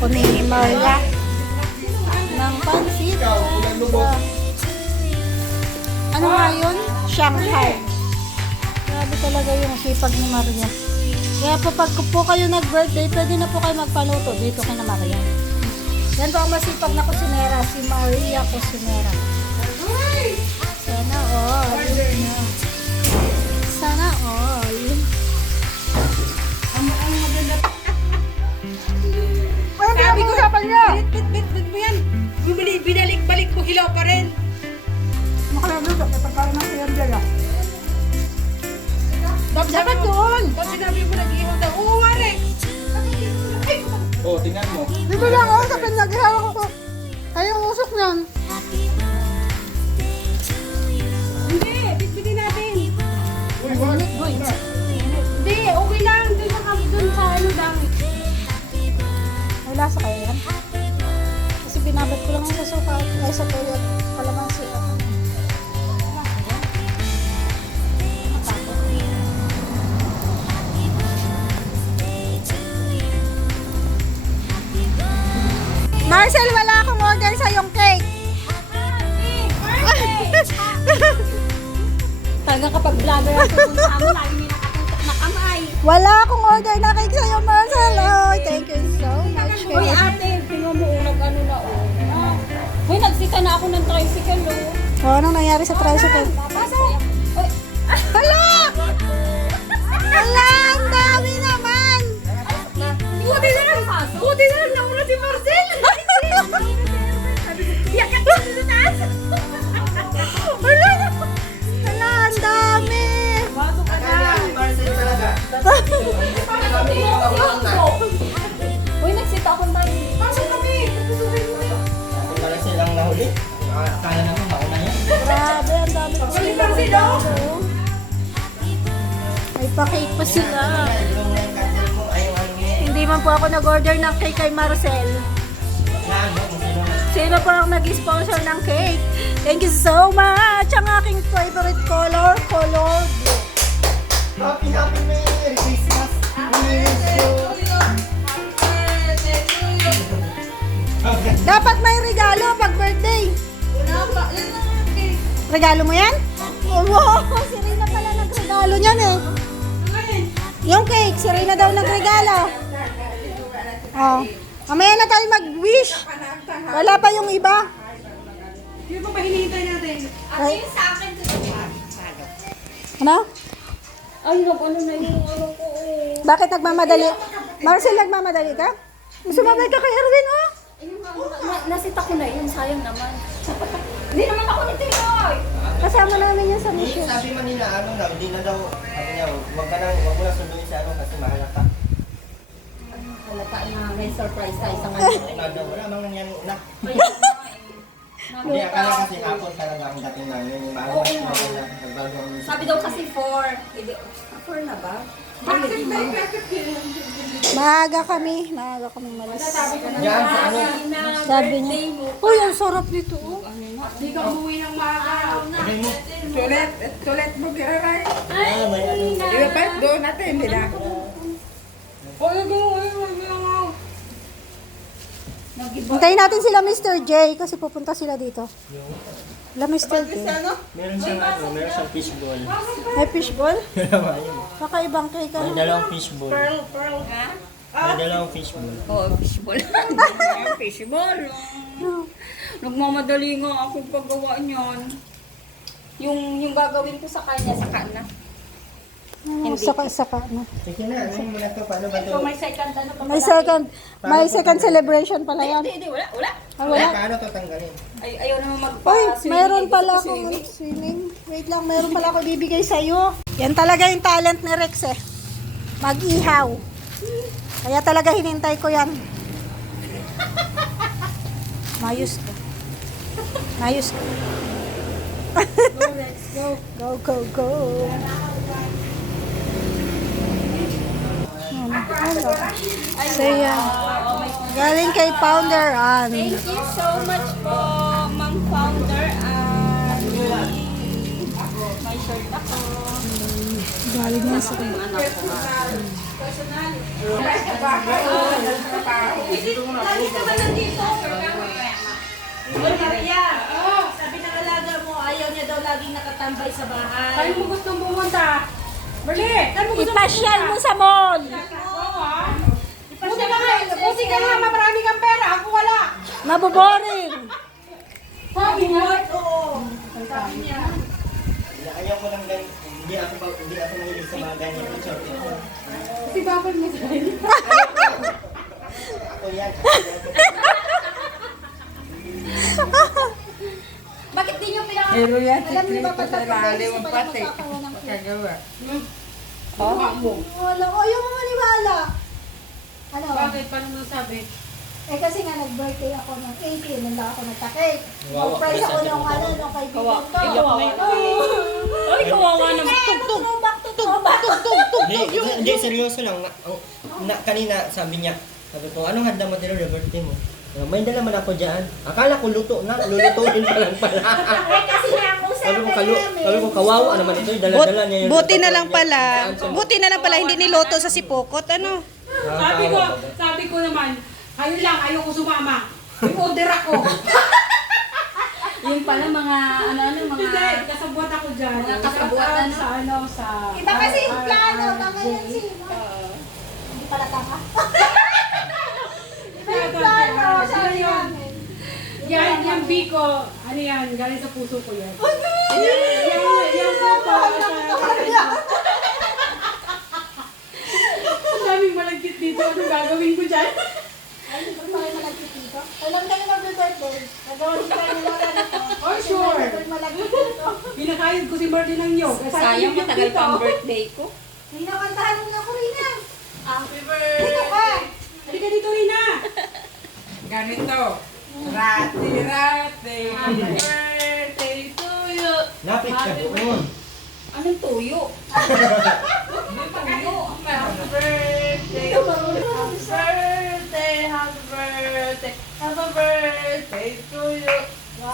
ako ni Maria ng pansit. Sa, ano nga yun? Shanghai. Grabe talaga yung sipag ni Maria. Kaya po pag po kayo nag-birthday, pwede na po kayo magpaluto dito kay na Maria. Yan po ang masipag na kusinera, si Maria Kusinera. Sana all. Sana lasa kaya yan? Kasi binabad ko lang sa suka ay sa tuyo at kalamansi. Marcel, wala akong order sa yung cake. Talaga kapag vlogger ako, punta mo, lagi may nakatuntok na kamay. Wala akong order na cake sa'yo, Marcel. Oh, na ako ng tricycle, oh. Oh, anong nangyari sa tricycle? Basa. Uy, Hala! Hala, ang dami naman! buti na lang, buti na lang nauna si Marcel. Yakat ka sa taas. Pa-cake pa sila. Hindi man po ako nag-order ng cake kay Marcel. Sino. Po ang nag-sponsor ng cake? Thank you so much! Ang aking favorite color, color blue. Happy, happy Merry Christmas. Dapat may regalo pag birthday. Regalo mo yan? Wow! Si Rina pala nagregalo niyan eh. Yung cake, si Rina daw nagregalo. Oh. Mamaya na tayo mag-wish. Wala pa yung iba. Sino pa hinihintay natin? Ay. Ano? Ay, nag-ano na yung ano ko. eh. Bakit nagmamadali? Marcel, nagmamadali ka? Sumabay ka kay Erwin, oh. Ayun nasita ko na yun, sayang naman. Hindi naman ako ni Tinoy. Kasama namin yan sa Hindi, mission. sabi man nila, ano na, hindi na daw, sabi niya, wag ka nang, wag mo na sunduin si ano kasi mahal ka. Halata na may surprise tayo sa Wala daw, wala mang nangyari na. Hindi, akala kasi hapon talaga ang dating namin. Yung bago maganda, nagbago ang Sabi daw kasi 4. Eh, di, 4 na ba? Bakit ba? Maaga kami. Maaga kami malas. Diyan sa ano, Sabi niya, Uy, ang sarap nito, oh. Hindi ka umuwi ng maaga. mo, Tulet, tulet mo giray. ah, may ano. Doon natin, hindi na. Oy, oy, oy, oy, oy. Hintayin natin sila Mr. J kasi pupunta sila dito. La Mr. J. Meron siyang ano, meron siyang fishball. May fishball? Dalawa yun. Kakaibang cake May ano? dalawang fishball. Pearl, pearl, ha? May dalawang fishball. Oo, oh, fishball. fishball. Nagmamadali nga ako paggawa niyan. Yung, yung gagawin ko sa kanya, saka na. Oh, saka, saka, no. Sige na, ano mo na to, paano ba to? May second ano pa May pala? second, may second celebration pala yan. Hindi, hindi, wala, wala. Ah, wala? Paano to tanggalin? Ay, ayaw naman Uy, magpa-swimming. mayroon pala ko akong swimming. swimming. Wait lang, mayroon pala ako bibigay sa'yo. Yan talaga yung talent ni Rex eh. Mag-ihaw. Kaya talaga hinintay ko yan. Mayos ko. Mayos ko. go Rex, go. Go, go, go. Ano? So yan. Galing kay Founder Ann. Thank you so much po, Ma'am Founder. And may shirt ako. Galing Malinis ako. Uy, Maria! Sabi ng alaga mo, ayaw niya daw laging nakatambay sa bahay. Saan mo gustong pumunta? Bali! Saan mo gustong Ipasyal mo sa mall. Buti ka nga, buti ka nga, marami kang pera. Ako wala. Maboboring. Sabi mo? Ayaw ko lang gan hindi ako pa hindi ako mahilig sa mga ganyan na short. Si Babal mo sa'yo. Ako yan. Bakit di niyo pinaka... Pero yan, Alam niyo ba sa pag ilalim ang pag pati. magkakawa ng Kagawa. Wala ko, ayaw mo maniwala. Ano? Bakit? Paano mo sabi? Eh kasi nga nag-birthday ako ng 18, nanda ako nagtakit. Surprise ako nung ano, nung kaibigan ko. Ay, kawawa naman. Eh, throwback to throwback. Hindi, hindi, seryoso lang. Ang- Na, kanina sabi niya, sabi ko, anong handa mo tiro birthday mo? Uh, may dala man ako dyan. Akala ko luto na, lulutuin pa lang pala. Eh kasi nga ang sabi ko, kalu, sabi ko, kawawa naman ito, dala-dala niya yung buti na lang pala. Buti na lang pala hindi niloto sa sipokot, ano? Sabi ko, sabi ko naman, kayo lang, ayoko sumama. May order ako. Yung pala mga, ano-ano, mga... Hindi, kasabot ako dyan. Mga kasabwat, ano? Sa ano, sa... Iba kasi yung plano, tama yan si Hindi pala tama. Ito, namin. Yan, yung biko, ano yan, galing sa puso ko yan. Ano? Yan, yan po po. Ang daming malagkit dito, anong gagawin ko dyan? Ay, hindi ko tayo malagkit dito. Alam kayo mag-birthday. Nagawin kayo nila ganito. Oh, sure. Hindi malagkit dito. Pinakayod ko si Martin ng nyog. Sayang, matagal pa ang birthday ko. Rina, kantahan mo na ko, Rina. Happy Dito birthday! ka. Halika dito, Rina. Ganito. Rati-rati. Happy birthday to you! Lapit ka doon. Anong tuyo? Anong tuyo? Happy birthday! Happy birthday! Happy birthday! Happy birthday to you!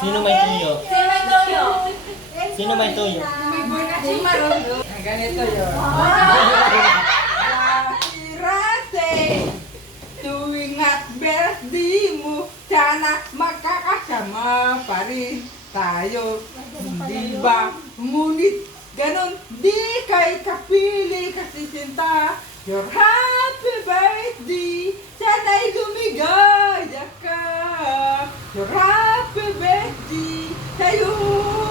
Sino may tuyo? Sino may tuyo? Sino may tuyo? Si Maron. Ah, Ganito yun. Magkakasama pa rin tayo. Hindi ba? Ngunit ganon, di kay kapili kasi sinta. Your happy birthday, sana'y lumigaya ka. Your happy birthday, sa'yo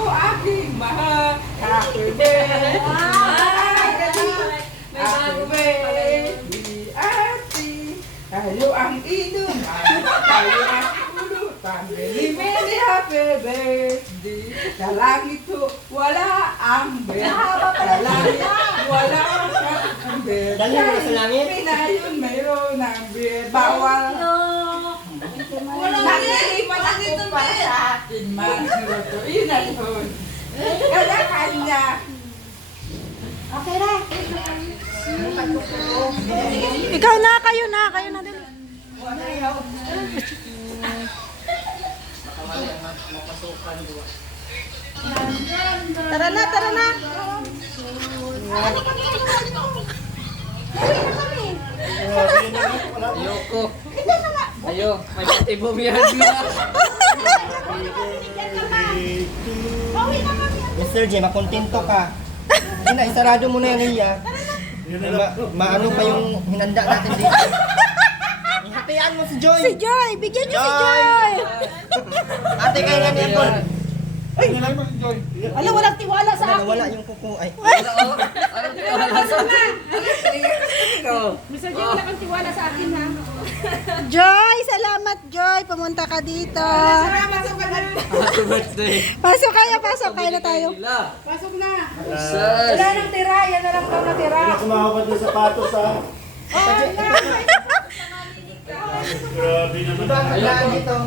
aking mahal. Happy birthday. Happy birthday, ate. Tayo ang inuman, tayo ang pulutan. Many, many happy birthday. Sa langit ko, wala ang birthday. Sa langit, wala ang birthday. Dali mo sa langit. Pinayon, mayroon ng birthday. Bawal. Wala Nakiliman ako para sa akin, Mansuto. Yun na yun. Kaya kanya. Okay na. Ikaw na, kayo na, kayo na din. Tara na, tara na. Ayoko. Ayo, may patibong yan. Mr. J, makontento ka. Hindi na, isarado mo na yan, Iya. Ma, maano pa yung hinanda natin dito. Ihatian mo si Joy. Si Joy, bigyan niyo si Joy! Joy. Ate, kaya nga niya, Paul. Wala, walang tiwala sa Wala, akin. wala yung kuko. Ay, Mr. Jay, wala kang tiwala sa akin, ha? Joy, salamat Joy. Pumunta ka dito. Happy birthday. Pasok kayo, pasok kayo na tayo. Pasok na. Sas. nang tira, yan na lang daw natira. Kumahawad ng sapatos ha. Ayaw dito.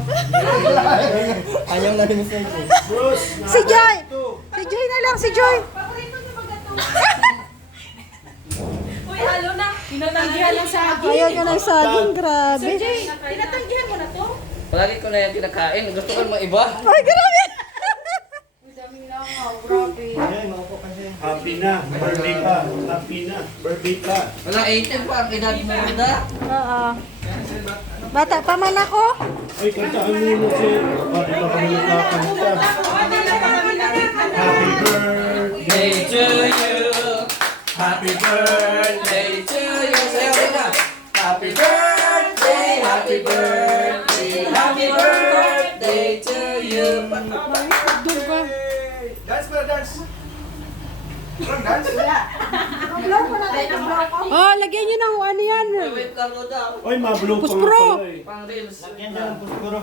Ayaw na ni Mr. J. Bruce, Si Joy. Si Joy na lang, si Joy. Uy, halo na! Tinatanggihan lang sa akin. Ayaw niya ng saging, grabe. Tinatanggihan mo na to? Palagi ko na yan kinakain. Gusto ko mga iba. Ay, grabe. Kasi. Happy na. Birthday ka. Happy na. Birthday ka. Wala 18 pa ang edad mo na. Oo. Bata pa man ako. Ay, kantaan mo mo si... Pati pa kami nakakanta. Happy birthday. Day to you. Happy birthday. Day to you. Sayo na. Happy birthday. Happy birthday. Happy birthday to you. Dance pa, dance! Oh, lagyan niyo ng ano yan. Wait lang mo daw. Ay, mablong pa Puspro. pala eh. Pang reels. Yan dyan ang puspuro.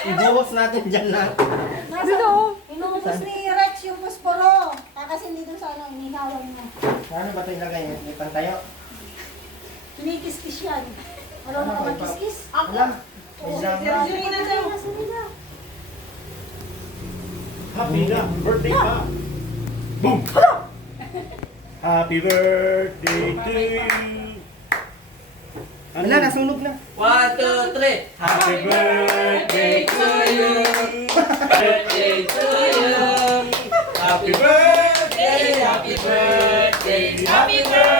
Ibuhos natin dyan lahat. Dito oh. Inuubos ni Rex yung pusporo. Kasi hindi dun sa ano, inihawan mo. Ano ba ito ilagay? May pantayo? Kinikis-kis yan. Ano na mag-kiss-kiss? Wala. May lang. Serena sa'yo. Serena. Happy na. Birthday ka. Boom! Happy birthday to you. Ano? Wala, nasunog na. One, two, three. Happy birthday to you. Birthday to you. Happy birthday. Happy birthday. Happy birthday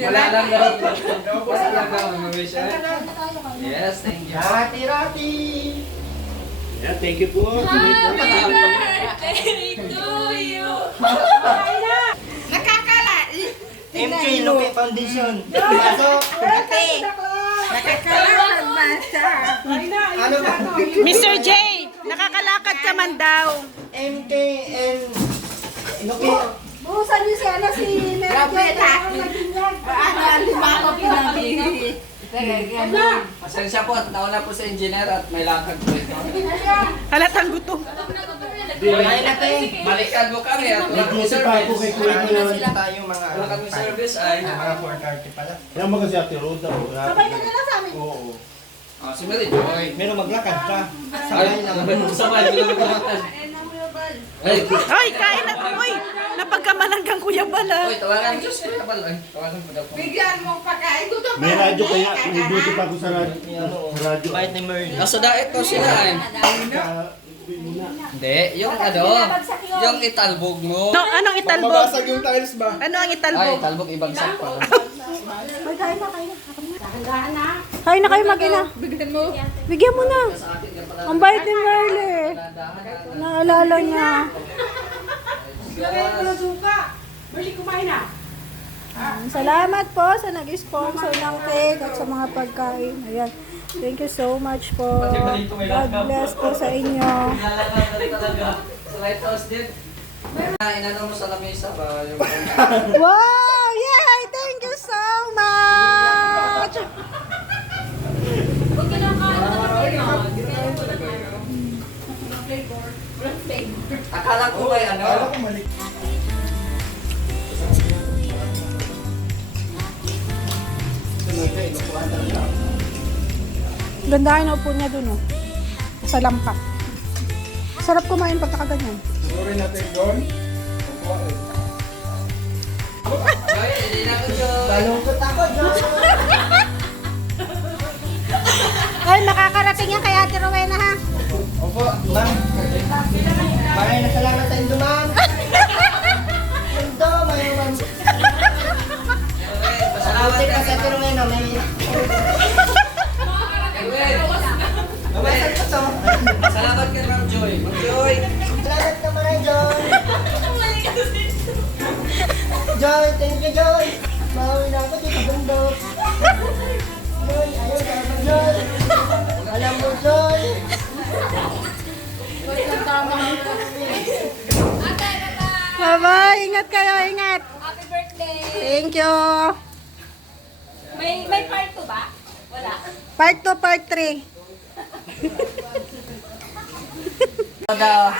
Wala lang daw. Wala lang daw eh? Yes, thank you. Rati, rati! Yeah, thank you po. MK, Luke Foundation. Pasok! nakakalakad ba siya? Ano ba? Mr. J, nakakalakad ka man daw. MK and Luke. Buhusan niyo si ano si Mary Grabe, dati. Naging yan. Ano, lima ko pinabili. Pasensya po at nauna po sa engineer at may lakad po ito. Halatang gutom. Kumain na tayo. Balikan mo kami at kami Nag-iisip pa ako kay service. Kuya na Kuya. tayong mga Wala kami service ay. Mga 430 pala. Yan mga si Ate Roda. oh. Sabay ka na lang sa amin. Oo. Ah, si Mary Joy. Pero maglakad ka. Ay, Sabay lang. sabay, wala maglakad. Ay, Ay, kain na. Uy, kuya bala. Uy, tawagan mo ko kapal. Ay, tawagan mo daw po. Bigyan mo pagkain. Gutom May radyo kaya. Binibuti pa ako sa radyo. Ano, Sa radyo. Bait ni Merlin. Nasa daet ko sila. Hindi, yung ano, yung italbog mo. No, anong italbog? yung tiles ba? Ano ang Ay, italbog? italbog ibagsak pala. Ay, kain na, kain na. Kain na kayo mag-ina. Bigyan mo. Bigyan mo na. Ang bait ni Merle. Naalala niya. Mm, Salamat po sa nag-sponsor ng cake at sa mga pagkain. Ayan. Thank you so much po. God bless po sa inyo. Na lighthouse din. Ah, Inano mo sa lamesa ba? Yung Wow! Yay! Thank you so much! Akala ko may ano? Gandahan na upo niya dun, oh. Sa lampak. Sarap kumain pagka ganyan. Ay, hindi na ko Joy. Balungkot ako, Diyos. Ay, makakarating yan kay Ate Rowena, ha? Opo, ma'am. Maraming na salamat sa inyo, ma'am. Okay, Pasalamat Buti ka pa sa kay Tirumeno, may... Salamat kay Ma'am Joy. Ma'am Joy. Salamat naman ay Joy. Joy, thank you, Joy. Mauwi na ako dito sa bundok. Joy, ayaw ka ba, Joy? Alam mo, Joy. Bye-bye! Ingat kayo, ingat! Happy birthday! Thank you! May may part 2 ba? Wala. Part 2, part 3. Loda.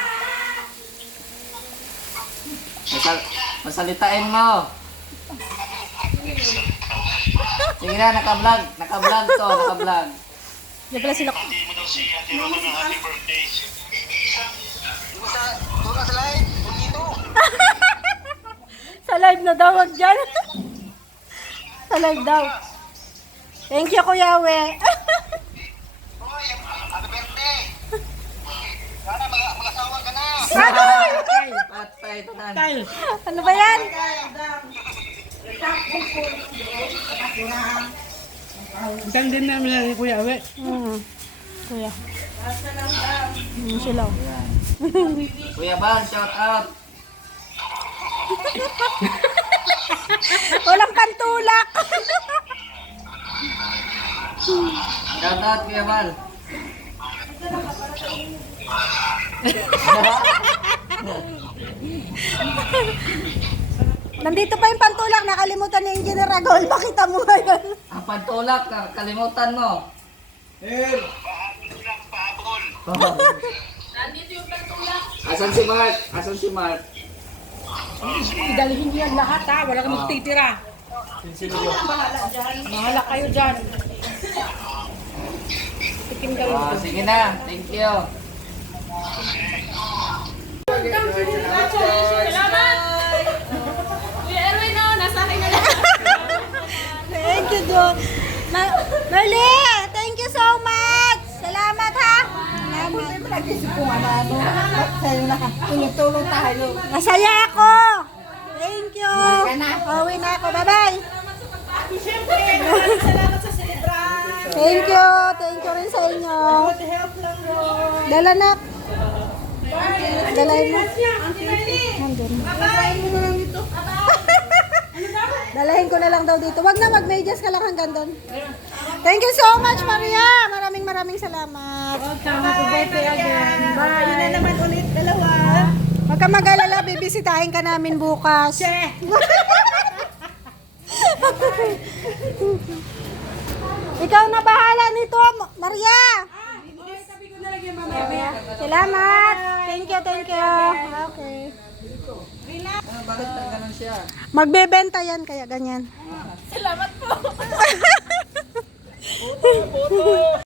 Masal masalitain mo. Sige na, naka-vlog. Naka-vlog to, naka-vlog. Diyan pala sila. sa live na daw, wag dyan. Sa live daw. Thank you, Kuya We. Patay, tanan. ano ba yan? Ikan din namin na ni Kuya We. Hmm. Kuya. Hmm, sila. Kuya Ban, shout out. Walang pantulak. Shout out, Kuya Ban. Nandito pa yung pantulak. Nakalimutan ni Engineer Agol. Makita mo ngayon. Ang pantulak, kalimutan mo. Asan si Mark? Asan si Mark? Idalihin niyo yan lahat ha. Wala kang magtitira. Bahala kayo dyan. Tikim kayo. Ah, sige na. Thank you. Kuya Erwin no, nasa akin na lang. Thank you, Don. Ma- Merly, thank you so much. Salamat, ha. Salamat. Nag-isip ko ano, ano, sa'yo na, tulong tayo. Masaya ako. Pauwi na ako. Bye-bye. Thank you. Thank you rin sa inyo. Dala na. Dalahin mo. Nandun. Dalahin ko na lang daw dito. Wag na mag-medyas ka lang hanggang doon. Thank you so much, Maria. Maraming maraming salamat. Happy birthday again. Bye. Yun na naman ulit, dalawa. Huwag ka mag-alala, bibisitahin ka namin bukas. Ikaw na bahala nito, Ma- Maria. Salamat. Thank you, thank you. Okay. Bakit ganun siya? Magbebenta yan, kaya ganyan. Salamat po.